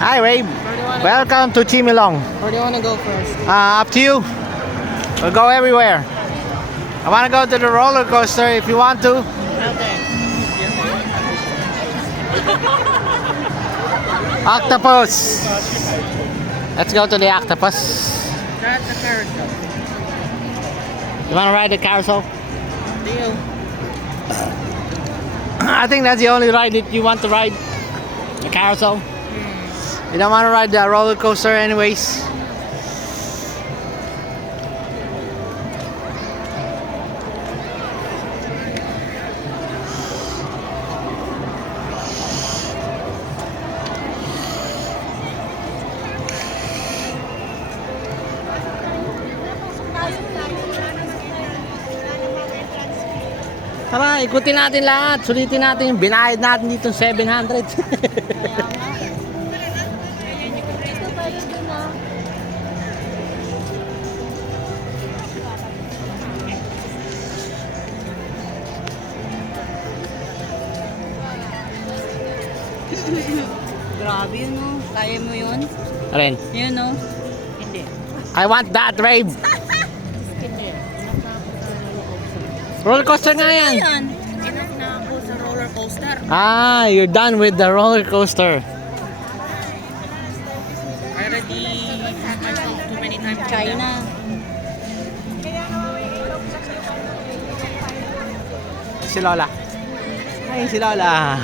Hi, Ray. Welcome to Chimilong. Where do you want to go first? Up to you. We'll go everywhere. I want to go to the roller coaster if you want to. Okay. Octopus. Let's go to the octopus. That's the carousel. You want to ride the carousel? Deal. I think that's the only ride that you want to ride. The carousel. You don't want to ride the roller coaster anyways. Tara, ikutin natin lahat. Sulitin natin yung binayad natin dito 700. Grabe yun, no? Kaya mo yun? Alin? Yun, no? Hindi. I want that, Rave. Hindi. Roller coaster nga yan. Ayan. Enough na ako sa roller coaster. Ah, you're done with the roller coaster. I already myself too many times. China. Si Lola. Ay, si Lola.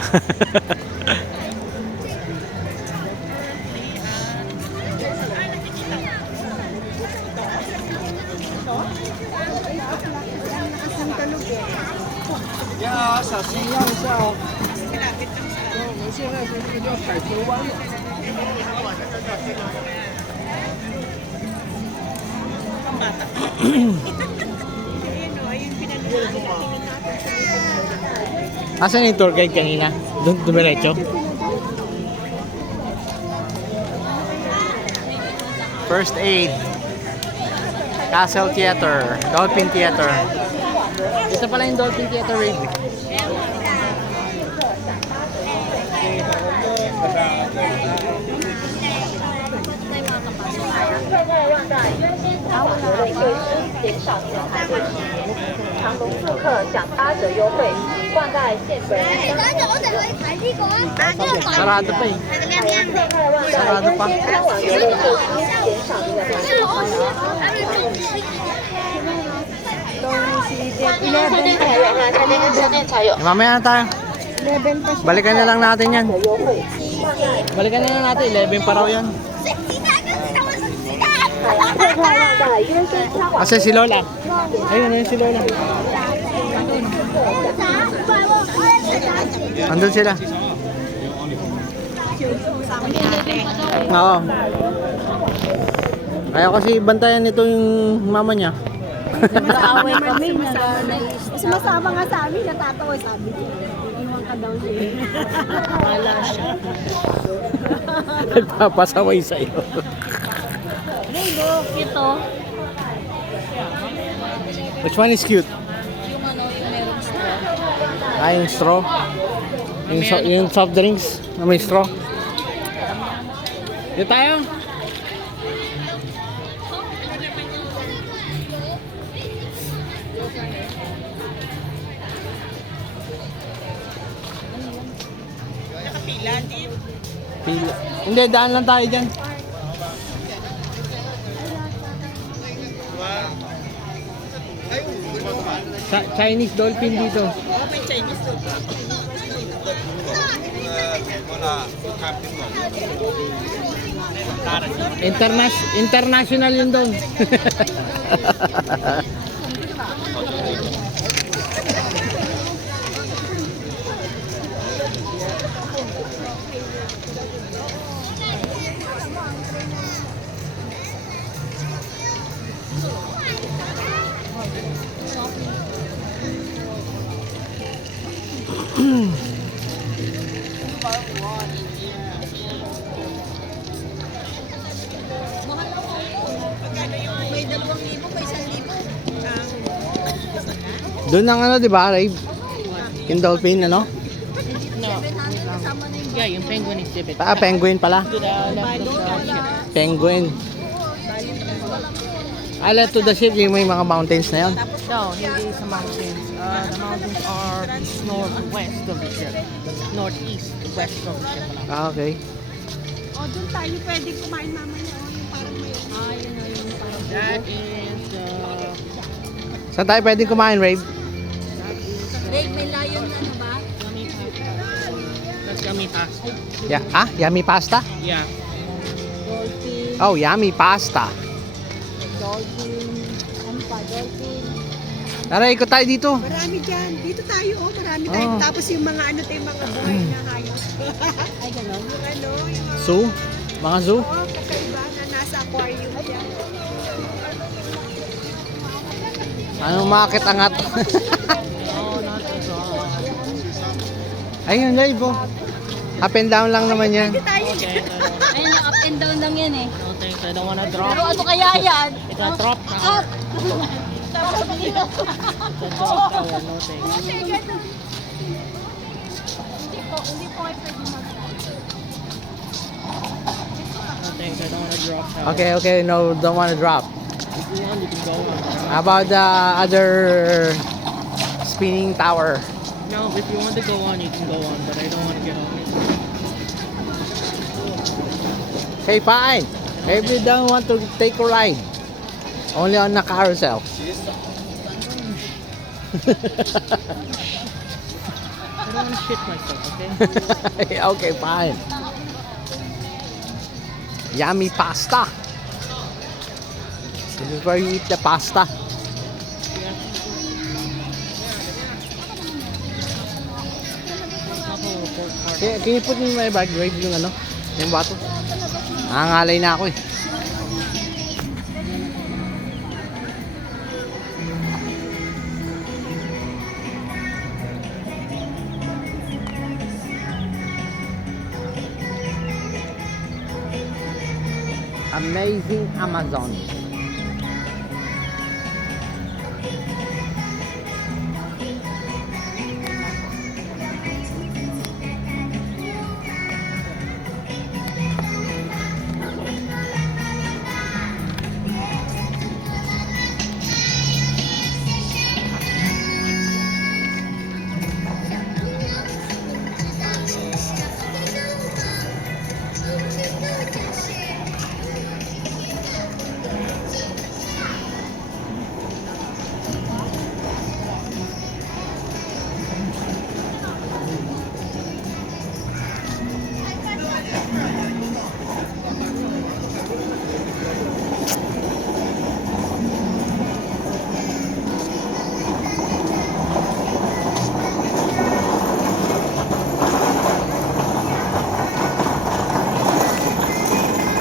Asan yung tour guide kanina? Doon dumiretso? First aid. Castle Theater. Dolphin Theater. Ito pala yung Dolphin Theater, Rig. Sarado pa eh. Sarado pa. Mamaya na tayo. Balikan na lang natin yan. Balikan na lang natin. 11 pa raw yan. Kasi si Lola. Ayun, ayun si Lola. Andun sila. Oo. Ayaw kasi bantayan nito yung mama niya. Nag-aaway kami, sumasama nga sa amin, natatawa sabi ko. Iwan ka daw siya. Wala siya. Nagpapasaway sa'yo. Bago, ito. Which one is cute? Yung ano, yung meron straw. Ah, yung straw. Yung soft drinks na may straw. Dito tayo. Pila. Hindi, daan lang tayo dyan. Chinese dolphin dito. May Chinese to. International yun doon. May 2,000, may 1,000. Doon ang ano, di ba, Rave? Yung dolphin, ano? No. Yeah, yung penguin. penguin exhibit. Penguin pala. To the left of the ship. Penguin. Left to the ship, yung may mga mountains na yun. No, hindi sa mountains. The mountains are northwest of the ship. Northeast, west of the ship. Okay. O, doon tayo pwedeng kumain mamaya. O, yung parang may... yun na yung parang... That is the... Saan tayo pwedeng kumain, Rave? Wait, may layon na ano ba? Yummy pasta. That's yummy pasta. Yummy pasta? Yeah. Dolphin, Oh, yummy pasta. dolphin, ano pa, dolphin. Tara, ikot tayo dito. Marami dyan. Dito tayo, marami tayo. Oh. Tapos yung mga ano tayo, mga buhay na hayop. Ay, gano'n? Yung ano, yung mga... Zoo? Mga zoo? Oo, kakaiba na nasa aquarium yan. Anong makakit angat? Oh, not as all. Ayun, Rave, oh. Up and down lang naman yan. Dito tayo. Okay, Ayun, up and down lang yan eh. no thanks. I don't wanna drop. Pero ano kaya yan? It's a drop now. Up! Tapos dito. It's a drop tower. No thanks. Hindi po kayo pwede mag- No thanks. I don't wanna drop tower. Okay, no, don't want to drop. If you want, you can go on. How about the other spinning tower? No, if you want to go on, you can go on, but I don't want to get on it. Okay, fine. If you don't want to take a ride, only on the carousel. I don't want to shit myself, okay? Okay, fine. Yummy pasta. This is where you eat the pasta. Can you put me in my bag, Rave, yung ano? Yung bato? Nangangalay na ako eh. Amazing Amazon.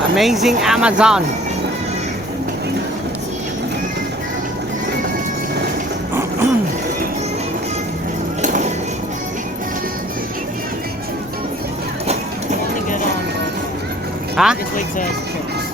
Amazing Amazon. I want to get on, bro. Ha? This way says trips.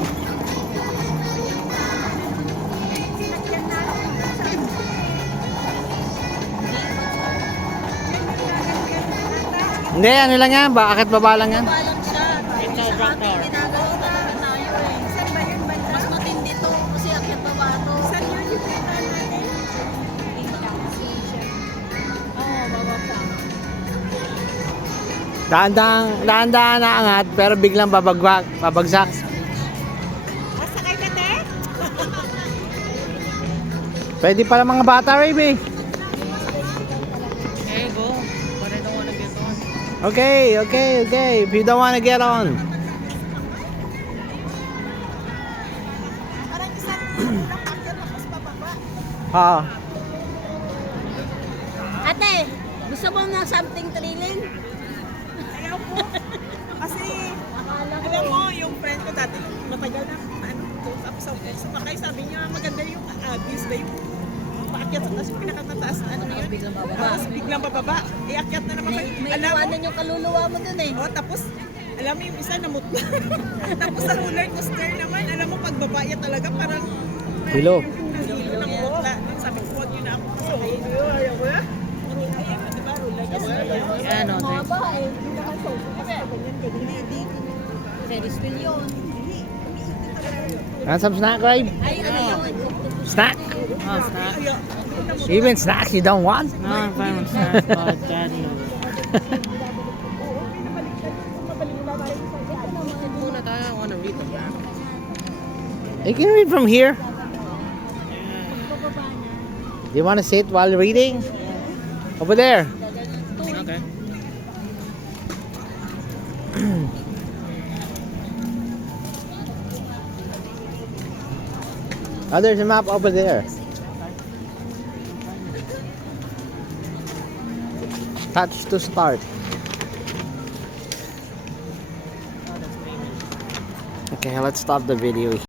Hindi, ano lang yan. Bakit baba lang yan? Balang siya. It's a drop tower. Ginagawa na tayo eh. Saan ba yun banda? Mas matindi to kasi akyat baba to. Saan yun yung pinuntahan natin? Oo, baba pa. Dahan-dahan na angat, pero biglang babagsak. Masakay ka, te? Pwede pala mga bata, Rave. Okay, go. But I don't want to get on. Okay. If you don't want to get on. Parang isang lang akyat tapos pababa. Ah, Ate, gusto mo ng something thrilling? Ayaw po. Kasi, alam mo, yung friend ko dati, matagal na, tapos sumakay, sabi niya, maganda yung views ba yung paakyat sa taas, yung pinakatataas na ano yun. Tapos biglang bababa, iakyat na naman kayo. May Alam mo, iwanan yung kaluluwa mo dun eh. tapos, alam mo yung isa namut na. Tapos sa roller coaster naman, alam mo, pagbabaya talaga, parang, hilo. hilo ng botla. Sabi ko, huwag yun na ako kasakay. Ayaw ko na. Di ba, roller coaster? Yeah, no thanks. Maba eh. Hindi naman so. ganyan, ganyan. Ferris wheel yun. Want some snack, right? Ay, ano yun? Snack? Oh, snack. Even snacks you don't want? No, I'm fine with snacks, but Dad, no. Muna tayo, I want to read the map. You can read from here. Do you want to sit while reading? Over there. Okay. Oh, there's a map over there. Touch to start. Okay, let's stop the video.